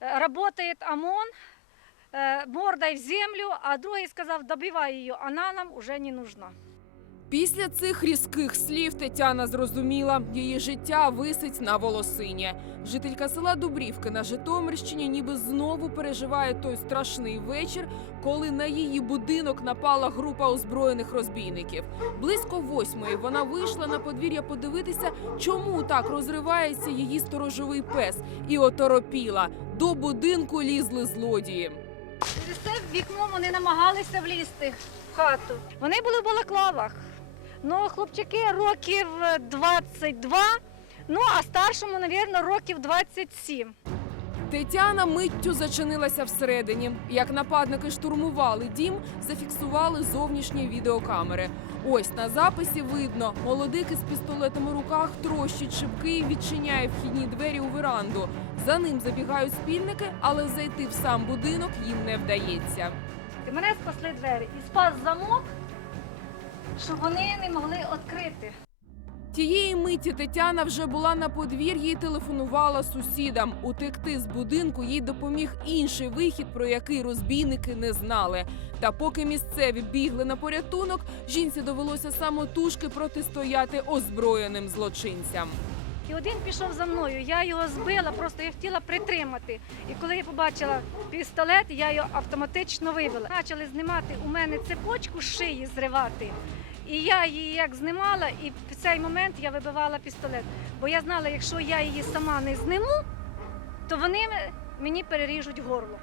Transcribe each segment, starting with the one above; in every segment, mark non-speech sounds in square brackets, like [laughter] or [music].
Э, Работает ОМОН, э, мордой в землю, а другой сказав, добивай ее, она нам уже не нужна. Після цих різких слів Тетяна зрозуміла, її життя висить на волосині. Жителька села Дубрівки на Житомирщині ніби знову переживає той страшний вечір, коли на її будинок напала група озброєних розбійників. Близько восьмої вона вийшла на подвір'я подивитися, чому так розривається її сторожовий пес, і оторопіла. До будинку лізли злодії. Через це вікно вони намагалися влізти в хату. Вони були в балаклавах. Ну, хлопчики років 22, ну а старшому, мабуть, років 27. Тетяна миттю зачинилася всередині. Як нападники штурмували дім, зафіксували зовнішні відеокамери. Ось на записі видно, молодик із пістолетом у руках трощить шибки і відчиняє вхідні двері у веранду. За ним забігають спільники, але зайти в сам будинок їм не вдається. Мене спасли двері і спас замок, щоб вони не могли відкрити. Тієї миті Тетяна вже була на подвір'ї і телефонувала сусідам. Утекти з будинку їй допоміг інший вихід, про який розбійники не знали. Та поки місцеві бігли на порятунок, жінці довелося самотужки протистояти озброєним злочинцям. І один пішов за мною. Я його збила, просто я хотіла притримати. І коли я побачила пістолет, я його автоматично вивела. Почали знімати у мене цепочку з шиї зривати. І я її як знімала, і в цей момент я вибивала пістолет. Бо я знала, якщо я її сама не зниму, то вони мені переріжуть горло.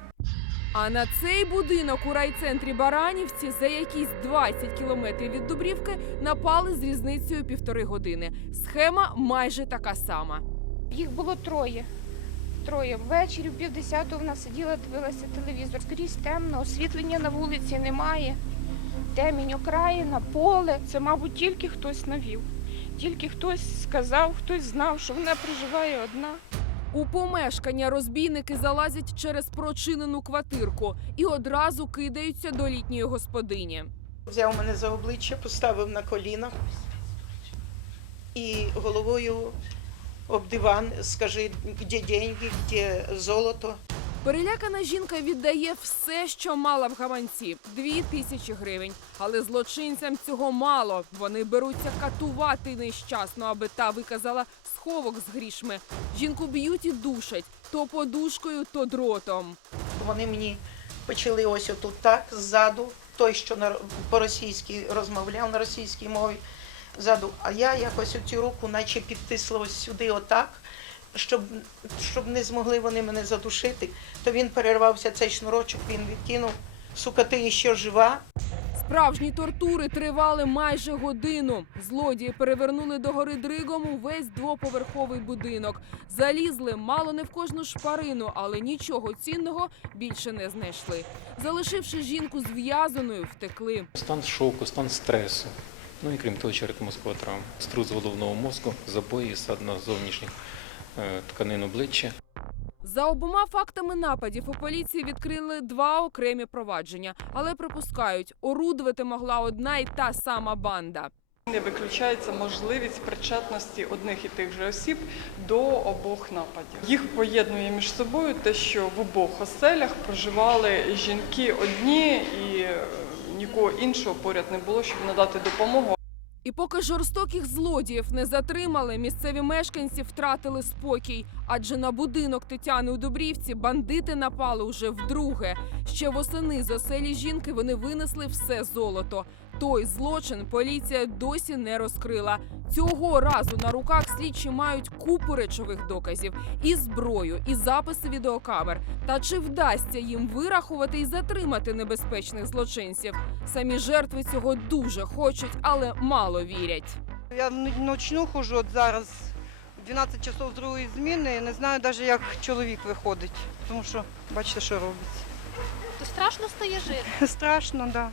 А на цей будинок у райцентрі Баранівці за якісь 20 кілометрів від Дубрівки напали з різницею півтори години. Схема майже така сама. Їх було троє. Троє. Ввечері в півдесятого вона сиділа, дивилася телевізор. Скрізь темно, освітлення на вулиці немає. Темінь окраїна, поле. Це, мабуть, тільки хтось навів. Тільки хтось сказав, хтось знав, що вона проживає одна. У помешкання розбійники залазять через прочинену квартирку і одразу кидаються до літньої господині. Взяв мене за обличчя, поставив на коліна і головою об диван, скажи, де деньги, де золото. Перелякана жінка віддає все, що мала в гаманці дві тисячі гривень. Але злочинцям цього мало. Вони беруться катувати нещасно, аби та виказала сховок з грішми. Жінку б'ють і душать то подушкою, то дротом. Вони мені почали ось отут так, ззаду, той, що на, по-російськи розмовляв на російській мові, ззаду. А я якось оцю руку, наче підтисла ось сюди, отак, щоб, щоб не змогли вони мене задушити. То він перервався цей шнурочок, він відкинув. Сука, ти ще жива? Справжні тортури тривали майже годину. Злодії перевернули до гори дригом увесь двоповерховий будинок. Залізли мало не в кожну шпарину, але нічого цінного більше не знайшли. Залишивши жінку зв'язаною, втекли. Стан шоку, стан стресу. Ну і крім того, черепно-мозкова травма. Струс головного мозку, забої, сад на зовнішніх тканин обличчя. За обома фактами нападів у поліції відкрили два окремі провадження, але припускають, орудувати могла одна й та сама банда. Не виключається можливість причетності одних і тих же осіб до обох нападів. Їх поєднує між собою те, що в обох оселях проживали жінки одні і е, нікого іншого поряд не було, щоб надати допомогу. І поки жорстоких злодіїв не затримали, місцеві мешканці втратили спокій. Адже на будинок Тетяни у Дубрівці бандити напали уже вдруге. Ще восени з оселі жінки вони винесли все золото. Той злочин поліція досі не розкрила. Цього разу на руках слідчі мають купу речових доказів, і зброю, і записи відеокамер. Та чи вдасться їм вирахувати і затримати небезпечних злочинців? Самі жертви цього дуже хочуть, але мало вірять. Я ночну хожу от зараз 12 часов другої зміни. Не знаю навіть, як чоловік виходить, тому що бачите, що робиться. То страшно стає жити. [laughs] Страшно, так. Да.